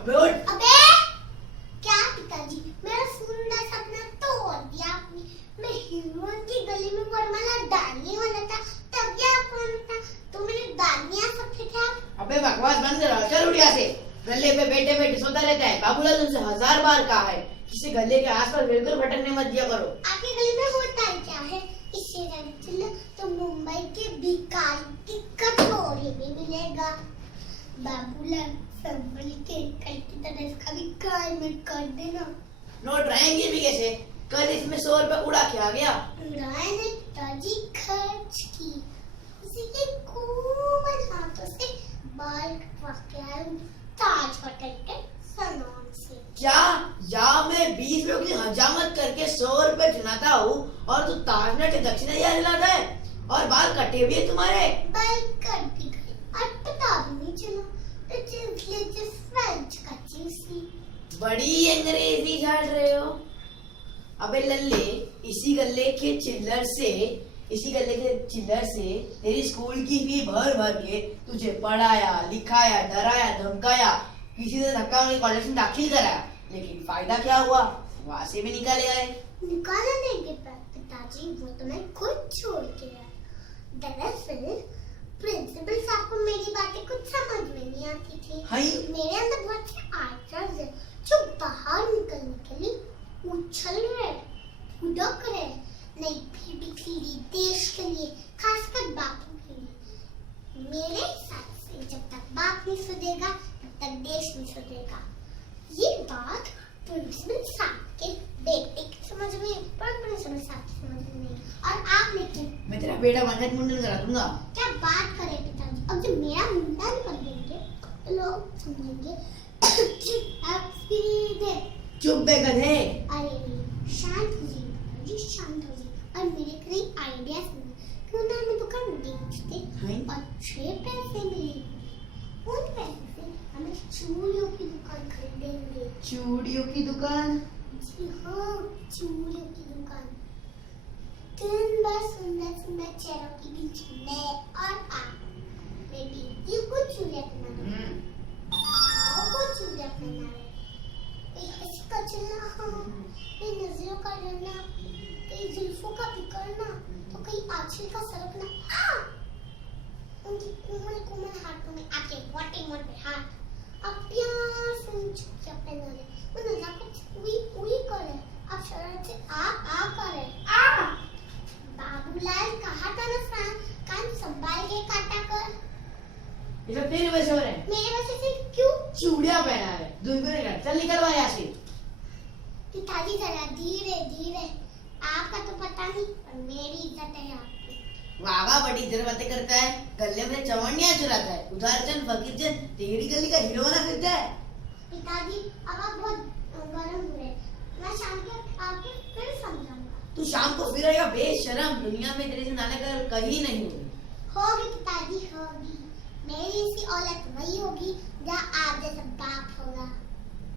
अबे उठ। अबे क्या पिताजी, मेरा सुंदर सपना तोड़ दिया आपने। मैं हीरोइन की गली में वरमाला डालने वाला था, तब क्या फोन था तो मैंने डालियां सब फेंका। अबे बकवास बंद करो, चल उठ यहाँ से। गले पे बैठे बैठे सोता रहता है। बाबूलाल तुमसे 1000 बार कहा है किसी गले के आसपास बिल्कुल भटकने मत दिया करो। आपकी गली में होता ही क्या है? इससे चलो तो मुंबई के भिखारी की कटोरी में मिलेगा। बाबूलाल संभल के, कल की तरह इसका भी काय में कर देना। नोट रहेंगे भी कैसे? कल इसमें 100 रुपए उड़ा के आ गया। उड़ाए ने पिताजी खर्च की, उसी के कोमल हाथों से बाल कटवा के आए हूं ताज होटल के सलून से। क्या या मैं 20 रुपए की हजामत करके 100 रुपए चुनाता हूँ और तू ताजमहल के दक्षिणा याद दिलाता है? और बाल कटे भी है तुम्हारे। बाल कट भी गए और पता भी नहीं चला। फ्रेंच का चीज़ बड़ी अंग्रेजी झाड़ रहे हो। अबे लल्ले, इसी गले के चिल्लर से तेरी स्कूल की फी भर भर के तुझे पढ़ाया, लिखाया, डराया, धमकाया, किसी से धक्का में कॉलेज में दाखिल कराया, लेकिन फायदा क्या हुआ? वहां से भी निकाले गए। निकाला नहीं गया पिताजी, वो तो मैं खुद छोड़ के आया। दरअसल प्रिंसिपल साहब को मेरी बातें कुछ समझ में नहीं आती थी। मेरे अंदर बहुत से आइडियाज है जो बाहर निकलने के लिए उछल रहे, उड़क रहे। नई पीढ़ी देश के लिए, खासकर बापू के लिए। मेरे हिसाब से जब तक बाप नहीं सुधरेगा तब तक देश नहीं सुधरेगा। ये बात प्रिंसिपल साहब के बेटे की समझ में, पर प्रिंसिपल साहब की समझ में नहीं। और आप लेकिन मैं तेरा बेटा बनकर मुंडन करा दूंगा। क्या बात करें पिताजी, अब जब मेरा मुंडन कर देंगे लोग समझेंगे आप सीधे। चुप बे गधे। अरे शांत हो जाइए पिताजी, शांत हो जाइए। और मेरे कई आइडियाज हैं, क्यों ना हम दुकान बेचते और अच्छे पैसे मिलेंगे। उन पैसे से हमें चूड़ियों की दुकान खरीदेंगे। चूड़ियों की दुकान? जी हाँ, चूड़ियों की दुकान। दिन भर सुंदर सुंदर चेहरों के बीच मैं और आप, मैं बेटी को चूड़ियां पहना रहे, को चूड़ियां पहना रहे। हंसी का चलना, हाँ, नजरों का डरना, कई जुल्फों का बिखरना, तो कई आंचल का सरकना। उनकी कोमल कोमल हाथों में आके मोटे मोटे हाथ अब प्यार से चूड़ियां पहना रहे। वो नजाकत उई उई करे, अब शरारत से आ करे। बाबूलाल कहा था ना फ्रांस, कान संभाल के काटा कर। ये सब तेरी वजह से हो रहा है। मेरे वजह से क्यों? चूड़ियां पहना है, दूसरे का। चल निकल यहाँ से। पिताजी जरा धीरे धीरे, आपका तो पता नहीं पर मेरी इज्जत है आपकी। वागा बड़ी इधर बातें करता है, गले में चवनियां चुराता है, उधार चंद फकीर चंद तेरी गली का हीरो बना फिरता है। पिताजी अब आप बहुत गर्म हुए, मैं शाम के आके फिर समझाऊंगा। तू शाम को फिर आएगा बेशरम, दुनिया में तेरे से नालायक कहीं नहीं हुई। होगी पिताजी होगी, मेरी सी औलाद वही होगी जहाँ आप जैसा बाप होगा।